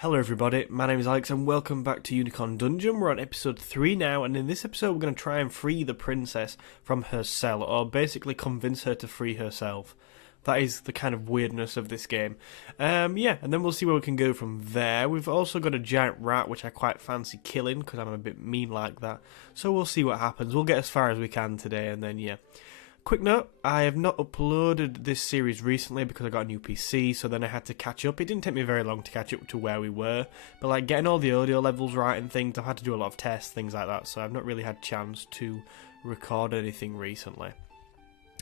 Hello everybody, my name is Alex and welcome back to Unicorn Dungeon. We're on episode 3 now, and in this episode we're going to try and free the princess from her cell, or basically convince her to free herself. That is the kind of weirdness of this game. And then we'll see where we can go from there. We've also got a giant rat, which I quite fancy killing, because I'm a bit mean like that. So we'll see what happens. We'll get as far as we can today, and then Quick note, I have not uploaded this series recently because I got a new PC, so then I had to catch up. It didn't take me very long to catch up to where we were, but like getting all the audio levels right and things, I've had to do a lot of tests, things like that, so I've not really had a chance to record anything recently.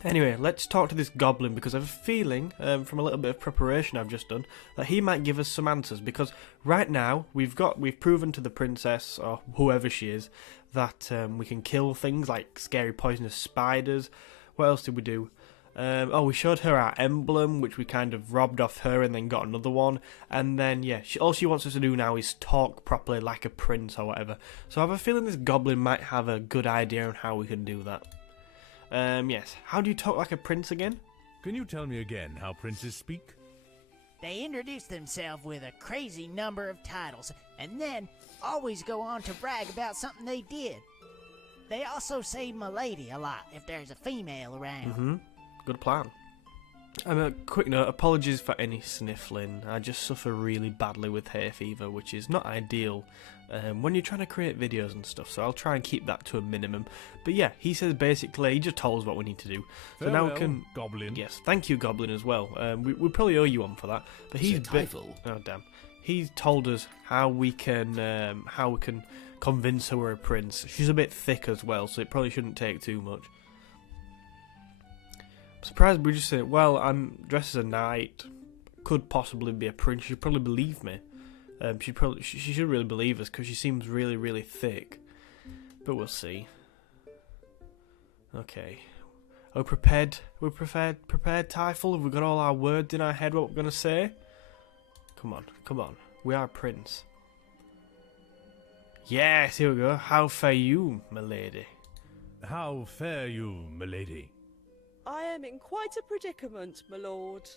Anyway, let's talk to this goblin because I have a feeling, from a little bit of preparation I've just done, that he might give us some answers, because right now we've proven to the princess, or whoever she is, that we can kill things like scary poisonous spiders. What else did we do? We showed her our emblem, which we kind of robbed off her and then got another one. And then, all she wants us to do now is talk properly like a prince or whatever. So I have a feeling this goblin might have a good idea on how we can do that. How do you talk like a prince again? Can you tell me again how princes speak? They introduce themselves with a crazy number of titles, and then always go on to brag about something they did. They also say "milady" a lot if there's a female around. Good plan. A quick note, apologies for any sniffling. I just suffer really badly with hay fever, which is not ideal when you're trying to create videos and stuff, so I'll try and keep that to a minimum. But yeah, he says basically, he just told us what we need to do. So now we can... Goblin. Yes, thank you, Goblin, as well. We probably owe you one for that. But he's... Oh, damn. He's told us how we can convince her we're a prince. She's a bit thick as well, so it probably shouldn't take too much. I'm surprised we just say, well, I'm dressed as a knight, could possibly be a prince. She'd probably believe me. She should really believe us because she seems really, really thick. But we'll see. Okay. Are we prepared? Prepared, Typhel? Have we got all our words in our head what we're going to say? Come on. We are a prince. Yes, here we go. How fare you, milady? How fare you, milady? I am in quite a predicament, my lord.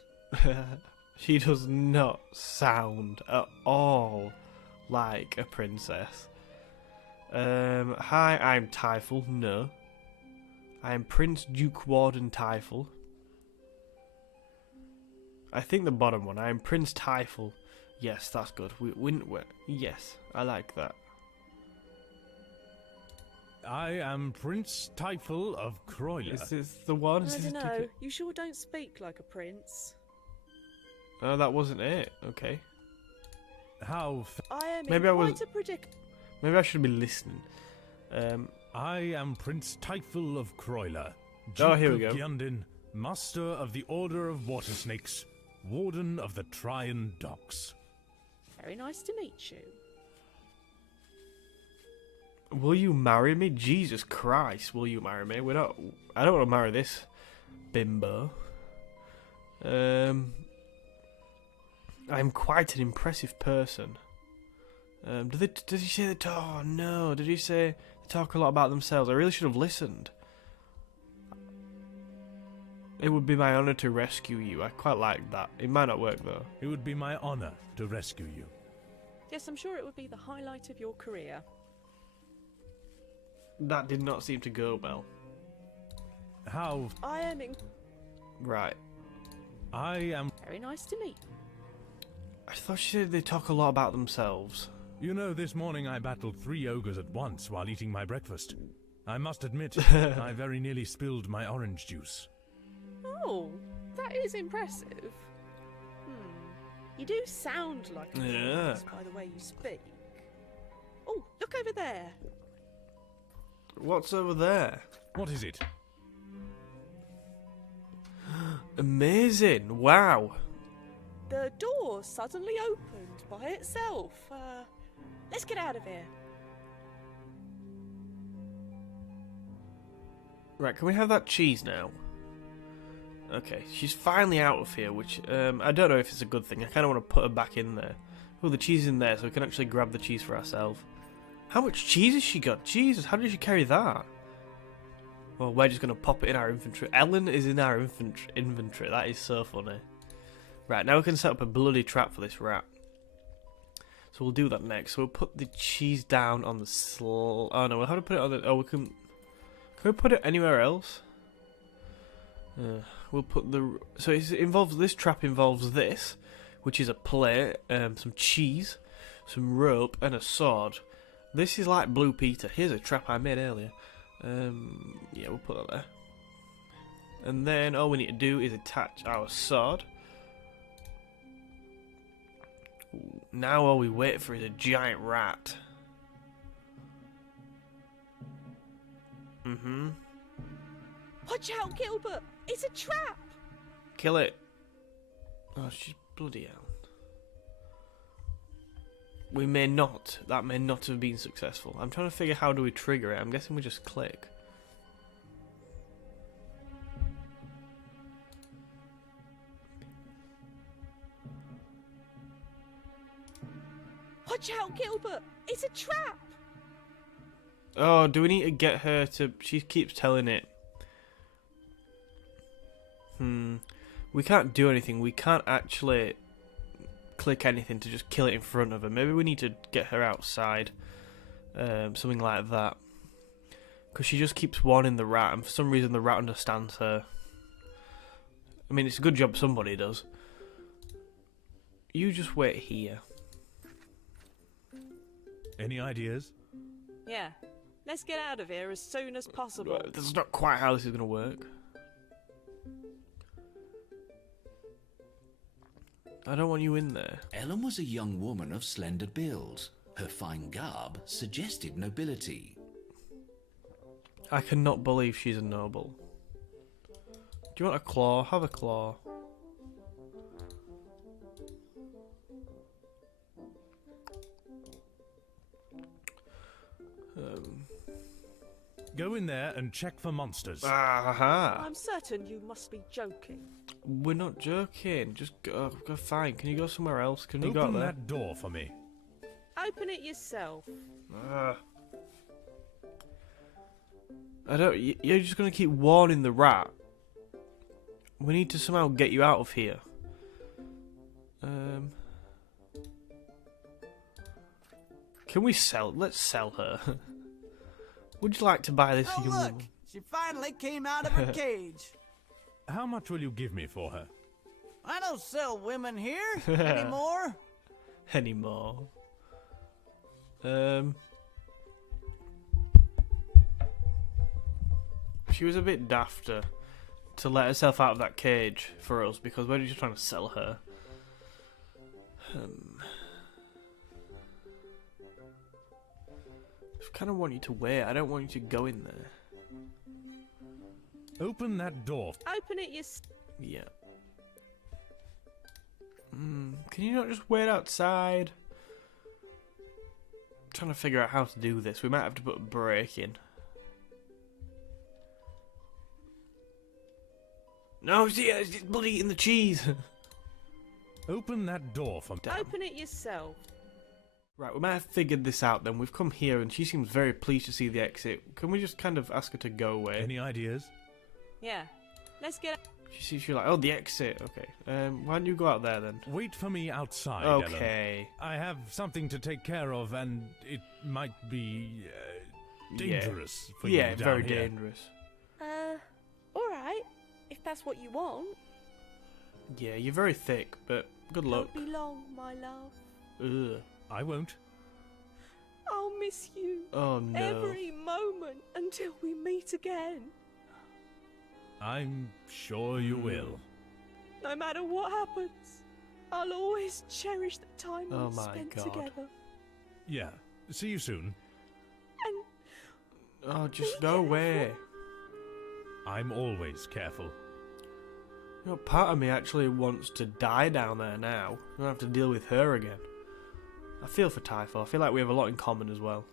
She does not sound at all like a princess. Hi, I'm Typhel. No. I am Prince Duke Warden Typhel. I think the bottom one. I am Prince Typhel. Yes, that's good. Yes, I like that. I am Prince Typhel of Croyler. Is this the one? I don't know. You sure don't speak like a prince. Oh, that wasn't it. Okay. I am Maybe in quite a predicament. Maybe I should be listening. I am Prince Typhel of Croyler, Oh, here we Duke go. of Gyundin, Master of the Order of Water Snakes, Warden of the Tryon Docks. Very nice to meet you. Will you marry me? Jesus Christ, will you marry me? I don't want to marry this bimbo. I'm quite an impressive person. Did he say they talk? Oh no, did he say they talk a lot about themselves? I really should have listened. It would be my honour to rescue you. I quite like that. It might not work though. It would be my honor to rescue you. Yes, I'm sure it would be the highlight of your career. That did not seem to go well. I am in... Right. I am... Very nice to meet you. I thought she said they talk a lot about themselves. You know, this morning I battled 3 ogres at once while eating my breakfast. I must admit, I very nearly spilled my orange juice. Oh, that is impressive. You do sound like a prince by the way you speak. Oh, look over there. What's over there? What is it? Amazing! Wow! The door suddenly opened by itself. Let's get out of here. Right, can we have that cheese now? Okay, she's finally out of here, which, I don't know if it's a good thing. I kind of want to put her back in there. Oh, the cheese is in there, so we can actually grab the cheese for ourselves. How much cheese has she got? Jesus, how did she carry that? Well, we're just going to pop it in our inventory. Ellen is in our inventory. That is so funny. Right, now we can set up a bloody trap for this rat. So we'll do that next. So we'll put the cheese down on the oh no, how to put it on the... Oh, we can... Can we put it anywhere else? We'll put the... So it involves... This trap involves this, which is a plate, some cheese, some rope, and a sword. This is like Blue Peter. Here's a trap I made earlier. Yeah, we'll put that there. And then all we need to do is attach our sword. Now all we wait for is a giant rat. Watch out, Gilbert! It's a trap! Kill it. Oh, she's bloody hell. We may not. That may not have been successful. I'm trying to figure how do we trigger it. I'm guessing we just click. Watch out, Gilbert! It's a trap! Oh, do we need to get her to... She keeps telling it. We can't do anything. We can't actually click anything to just kill it in front of her. Maybe we need to get her outside. Something like that. Because she just keeps warning the rat, and for some reason the rat understands her. I mean, it's a good job somebody does. You just wait here. Any ideas? Yeah. Let's get out of here as soon as possible. This is not quite how this is going to work. I don't want you in there. Ellen was a young woman of slender build. Her fine garb suggested nobility. I cannot believe she's a noble. Do you want a claw? Have a claw. Go in there and check for monsters. Aha! I'm certain you must be joking. We're not joking. Just go fine. Can you go somewhere else? Can you go Open there? that door for me. Open it yourself. I don't. You're just gonna keep warning the rat. We need to somehow get you out of here. Can we sell? Let's sell her. Would you like to buy this Oh, young look! woman? She finally came out of her cage. How much will you give me for her? I don't sell women here anymore. Anymore. She was a bit dafter to let herself out of that cage for us because we're just trying to sell her. I kind of want you to wait. I don't want you to go in there. Open that door. Open it yourself. Yeah. Can you not just wait outside? I'm trying to figure out how to do this. We might have to put a break in. No, see, it's bloody eating the cheese. Open that door for me. Damn. Open it yourself. Right, we might have figured this out then. We've come here and she seems very pleased to see the exit. Can we just kind of ask her to go away? Any ideas? Yeah. Let's get... She's like, oh, the exit. Okay. Why don't you go out there then? Wait for me outside, Ellen. Okay. I have something to take care of, and it might be dangerous for you Yeah, down very here. dangerous. Alright. If that's what you want. Yeah, you're very thick, but good luck. Don't be long, my love. Ugh. I won't. I'll miss you. Oh no. Every moment until we meet again. I'm sure you will. No matter what happens, I'll always cherish the time Oh we my spent God. together. Yeah. See you soon. And Oh, just go away. I'm always careful. You know, part of me actually wants to die down there now. I don't have to deal with her again. I feel for Typho. I feel like we have a lot in common as well.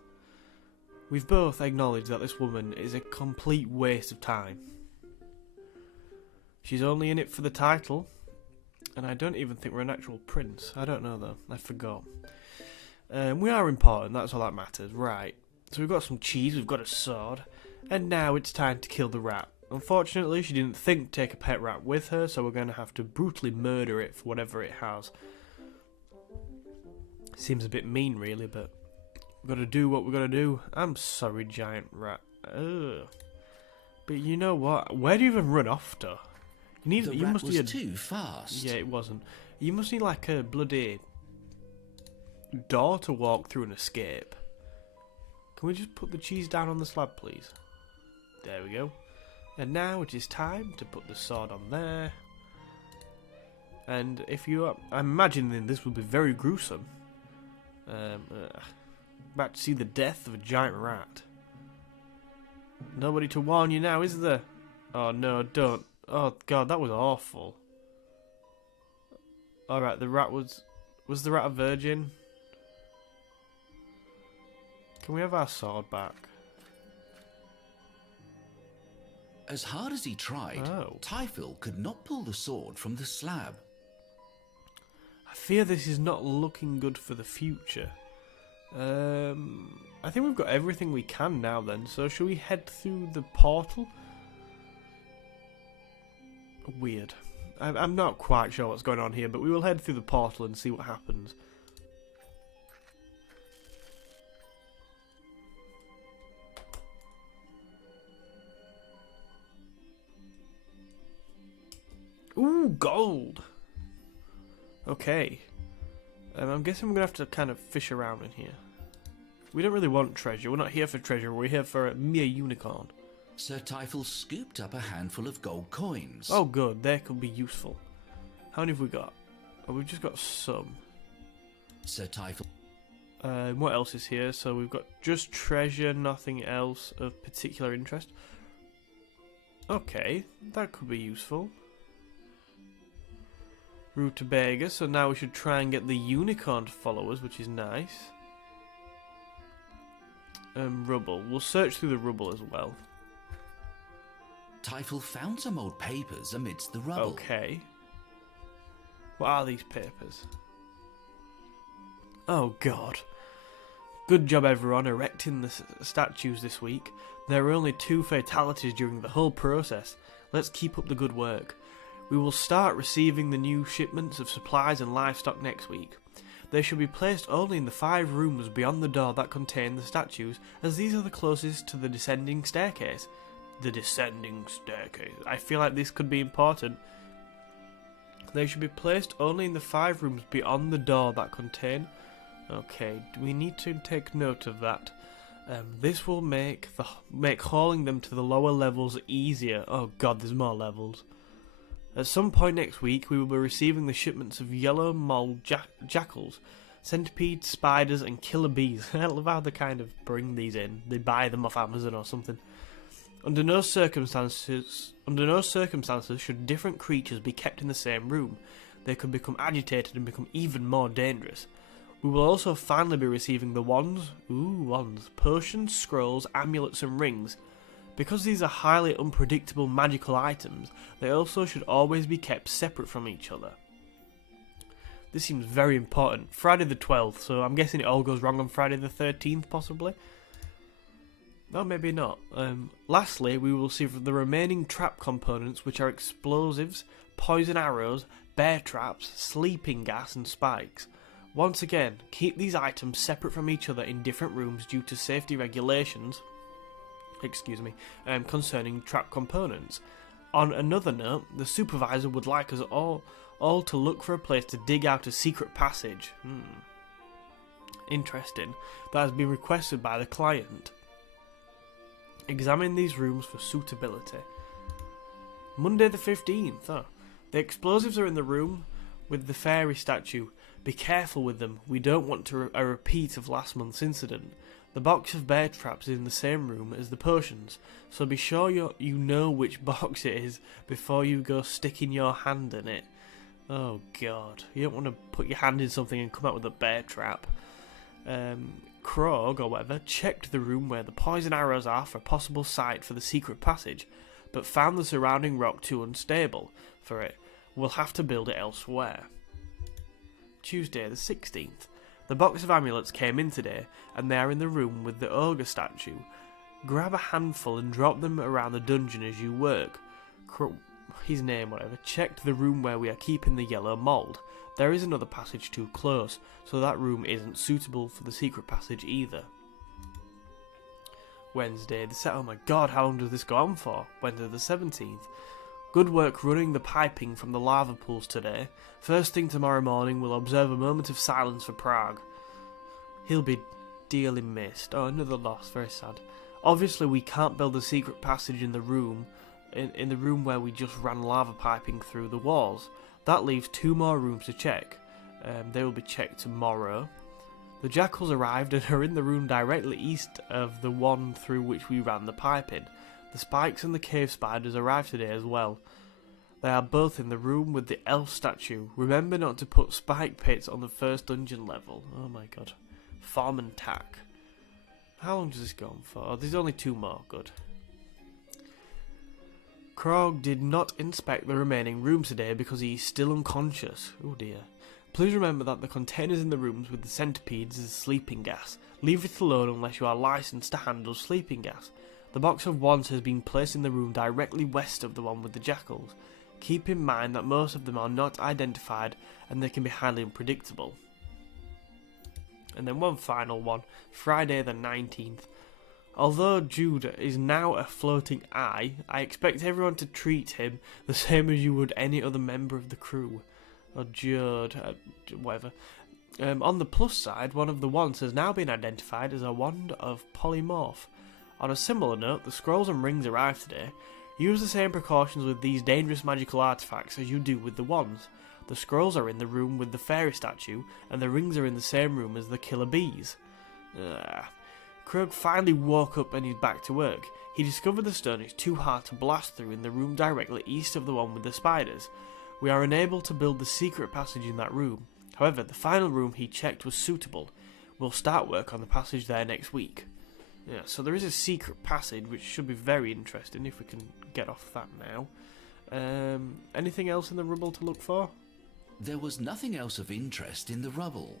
We've both acknowledged that this woman is a complete waste of time. She's only in it for the title, and I don't even think we're an actual prince. I don't know though. I forgot. We are important. That's all that matters. Right. So we've got some cheese. We've got a sword, and now it's time to kill the rat. Unfortunately, she didn't think to take a pet rat with her, so we're going to have to brutally murder it for whatever it has. Seems a bit mean, really, but we've got to do what we're going to do. I'm sorry, giant rat. Ugh. But you know what? Where do you even run off to? You rat must was need too fast. Yeah, it wasn't. You must need like a bloody door to walk through and escape. Can we just put the cheese down on the slab, please? There we go. And now it is time to put the sword on there. And if you are... I'm imagining this will be very gruesome. About to see the death of a giant rat. Nobody to warn you now, is there? Oh no, don't. Oh god, that was awful. Alright, the rat was... Was the rat a virgin? Can we have our sword back? As hard as he tried, Typhil could not pull the sword from the slab. I fear this is not looking good for the future. I think we've got everything we can now then, so shall we head through the portal? Weird. I'm not quite sure what's going on here, but we will head through the portal and see what happens. Ooh, gold! Okay. I'm guessing we're going to have to kind of fish around in here. We don't really want treasure. We're not here for treasure. We're here for a mere unicorn. Sir Typhil scooped up a handful of gold coins. Oh, good. They could be useful. How many have we got? Oh, we've just got some. Sir Typhil... What else is here? So we've got just treasure, nothing else of particular interest. Okay, that could be useful. Rutabaga, so now we should try and get the unicorn to follow us, which is nice. Rubble. We'll search through the rubble as well. Typhil found some old papers amidst the rubble. Okay. What are these papers? Oh god. Good job everyone erecting the statues this week. There were only 2 fatalities during the whole process. Let's keep up the good work. We will start receiving the new shipments of supplies and livestock next week. They should be placed only in the 5 rooms beyond the door that contain the statues, as these are the closest to the descending staircase. The descending staircase. I feel like this could be important. They should be placed only in the 5 rooms beyond the door that contain... Okay, we need to take note of that. This will make hauling them to the lower levels easier. Oh god, there's more levels. At some point next week, we will be receiving the shipments of yellow mole jackals, centipedes, spiders, and killer bees. I love how they kind of bring these in. They buy them off Amazon or something. Under no circumstances should different creatures be kept in the same room. They could become agitated and become even more dangerous. We will also finally be receiving the wands, potions, scrolls, amulets, and rings. Because these are highly unpredictable magical items, they also should always be kept separate from each other. This seems very important. Friday the 12th, so I'm guessing it all goes wrong on Friday the 13th, possibly? No, maybe not. Lastly, we will see the remaining trap components, which are explosives, poison arrows, bear traps, sleeping gas, and spikes. Once again, keep these items separate from each other in different rooms due to safety regulations concerning trap components. On another note, the supervisor would like us all to look for a place to dig out a secret passage. Interesting. That has been requested by the client. Examine these rooms for suitability. Monday the 15th. Oh. The explosives are in the room with the fairy statue. Be careful with them. We don't want a repeat of last month's incident. The box of bear traps is in the same room as the potions, so be sure you know which box it is before you go sticking your hand in it. Oh god, you don't want to put your hand in something and come out with a bear trap. Krog, or whatever, checked the room where the poison arrows are for a possible site for the secret passage, but found the surrounding rock too unstable for it. We'll have to build it elsewhere. Tuesday the 16th. The box of amulets came in today, and they are in the room with the ogre statue. Grab a handful and drop them around the dungeon as you work. his name, whatever, checked the room where we are keeping the yellow mould. There is another passage too close, so that room isn't suitable for the secret passage either. Wednesday the oh my god, how long does this go on for? Wednesday the 17th. Good work running the piping from the lava pools today. First thing tomorrow morning we'll observe a moment of silence for Prague. He'll be dearly missed. Oh, another loss, very sad. Obviously we can't build a secret passage in the room where we just ran lava piping through the walls. That leaves 2 more rooms to check. They will be checked tomorrow. The jackals arrived and are in the room directly east of the one through which we ran the piping. The spikes and the cave spiders arrived today as well. They are both in the room with the elf statue. Remember not to put spike pits on the first dungeon level. Oh my god. Farm and tack. How long does this go on for? Oh, there's only 2 more. Good. Krog did not inspect the remaining rooms today because he is still unconscious. Oh dear. Please remember that the containers in the rooms with the centipedes is sleeping gas. Leave it alone unless you are licensed to handle sleeping gas. The box of wands has been placed in the room directly west of the one with the jackals. Keep in mind that most of them are not identified and they can be highly unpredictable. And then one final one, Friday the 19th. Although Jude is now a floating eye, I expect everyone to treat him the same as you would any other member of the crew. Or Jude, whatever. On the plus side, one of the wands has now been identified as a wand of polymorph. On a similar note, the scrolls and rings arrived today. Use the same precautions with these dangerous magical artifacts as you do with the wands. The scrolls are in the room with the fairy statue, and the rings are in the same room as the killer bees. Krug finally woke up and he's back to work. He discovered the stone is too hard to blast through in the room directly east of the one with the spiders. We are unable to build the secret passage in that room. However, the final room he checked was suitable. We'll start work on the passage there next week. Yeah, so there is a secret passage which should be very interesting if we can get off that now. Anything else in the rubble to look for? There was nothing else of interest in the rubble.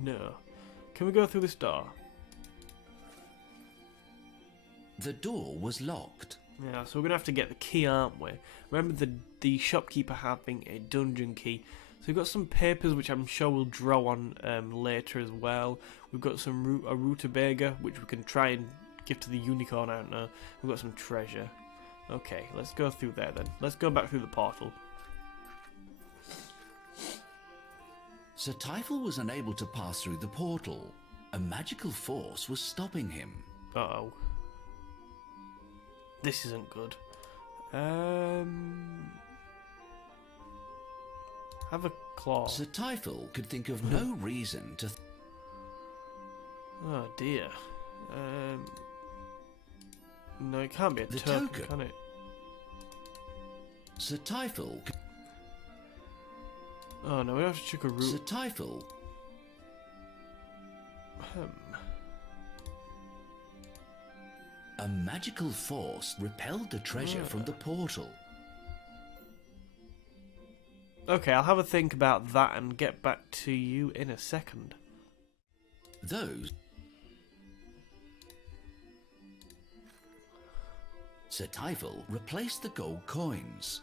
No. Can we go through this door? The door was locked. Yeah, so we're going to have to get the key, aren't we? Remember the shopkeeper having a dungeon key. So we've got some papers which I'm sure we'll draw on later as well. We've got some a rutabaga which we can try and give to the unicorn, I don't know. We've got some treasure. Okay, let's go through there then. Let's go back through the portal. Sir Typhel was unable to pass through the portal. A magical force was stopping him. Uh-oh. This isn't good. Have a claw. Sir Typhel could think of no reason to... Oh dear. No, it can't be a The token, token. can it? Sir Typhel... Oh no, we have to check a root. Sir Typhel... A magical force repelled the treasure from the portal. Okay, I'll have a think about that and get back to you in a second. Those... Sir Typhel replaced the gold coins.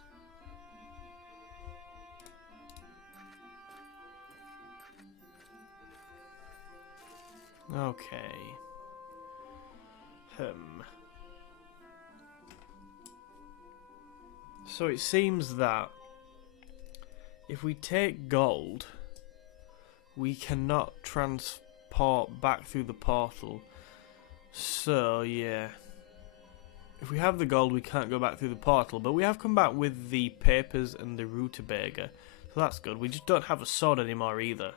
Okay. So it seems that if we take gold, we cannot transport back through the portal. So, yeah. If we have the gold, we can't go back through the portal. But we have come back with the papers and the rutabaga. So that's good. We just don't have a sword anymore either.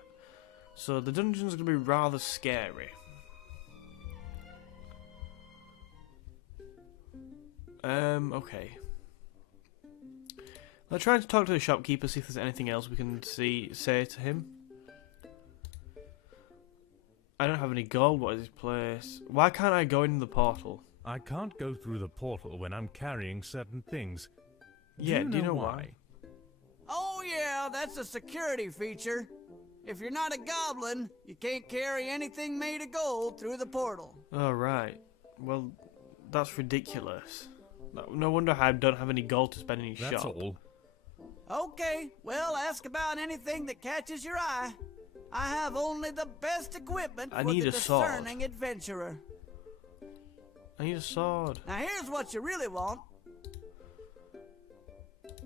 So the dungeon's going to be rather scary. Okay. Let's try to talk to the shopkeeper, see if there's anything else we can say to him. I don't have any gold. What is this place? Why can't I go into the portal? I can't go through the portal when I'm carrying certain things. Yeah, do you know why? Oh yeah, that's a security feature. If you're not a goblin, you can't carry anything made of gold through the portal. Oh, right. Well, that's ridiculous. No wonder I don't have any gold to spend in his That's shop. all. Okay, well, ask about anything that catches your eye. I have only the best equipment I for need the a sword. discerning adventurer. I need a sword. Now here's what you really want.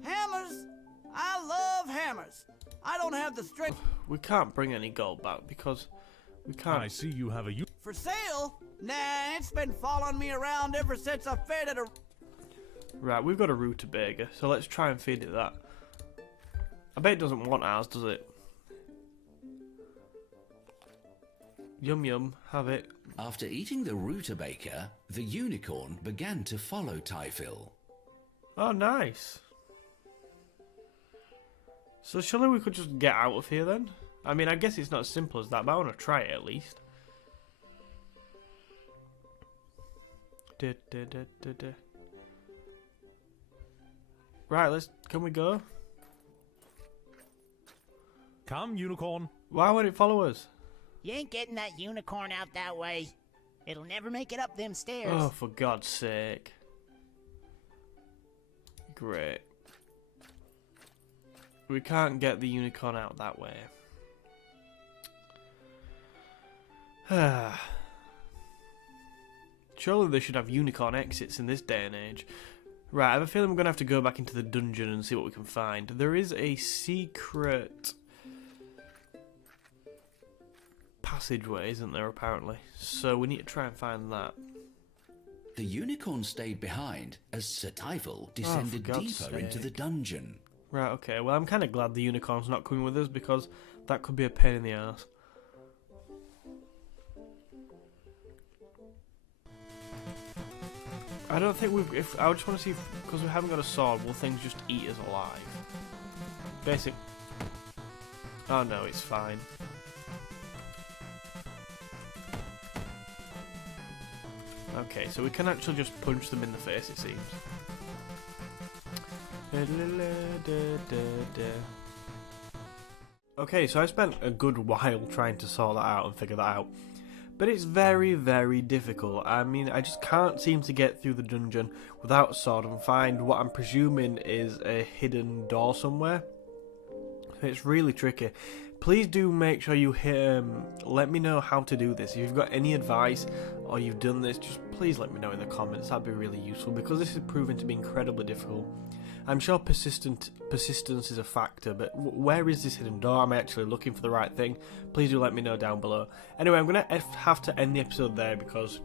Hammers. I love hammers. I don't have the strength We can't bring any gold back because we can't. I see you have a for sale. Nah, it's been following me around ever since I fed it a... Right, we've got a rutabaga, so let's try and feed it that. I bet it doesn't want ours, does it? Yum yum, have it. After eating the rutabaga, the unicorn began to follow Typhil. Oh, nice. So surely we could just get out of here then? I mean, I guess it's not as simple as that, but I want to try it at least. Right, can we go? Come, unicorn. Why would it follow us? You ain't getting that unicorn out that way. It'll never make it up them stairs. Oh, for God's sake. Great. We can't get the unicorn out that way. Surely they should have unicorn exits in this day and age. Right, I have a feeling we're going to have to go back into the dungeon and see what we can find. There is a secret passageway, isn't there, apparently? So we need to try and find that. The unicorn stayed behind as Sir Typhil descended God's deeper into the sake. dungeon. Right, okay. Well, I'm kind of glad the unicorn's not coming with us because that could be a pain in the ass. I don't think I just want to see because we haven't got a sword, will things just eat us alive? Basic. Oh no, it's fine. Okay, so we can actually just punch them in the face, it seems. Okay, so I spent a good while trying to sort that out and figure that out. But it's very, very difficult. I mean, I just can't seem to get through the dungeon without a sword and find what I'm presuming is a hidden door somewhere. It's really tricky. Please do make sure you let me know how to do this. If you've got any advice or you've done this, just please let me know in the comments. That'd be really useful because this is proving to be incredibly difficult. I'm sure persistence is a factor, but where is this hidden door? Am I actually looking for the right thing? Please do let me know down below. Anyway, I'm going to have to end the episode there because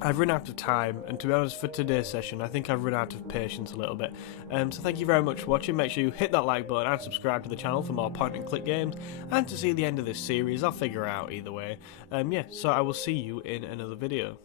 I've run out of time, and to be honest, for today's session, I think I've run out of patience a little bit. So thank you very much for watching. Make sure you hit that like button and subscribe to the channel for more point-and-click games, and to see the end of this series. I'll figure out either way. Yeah, so I will see you in another video.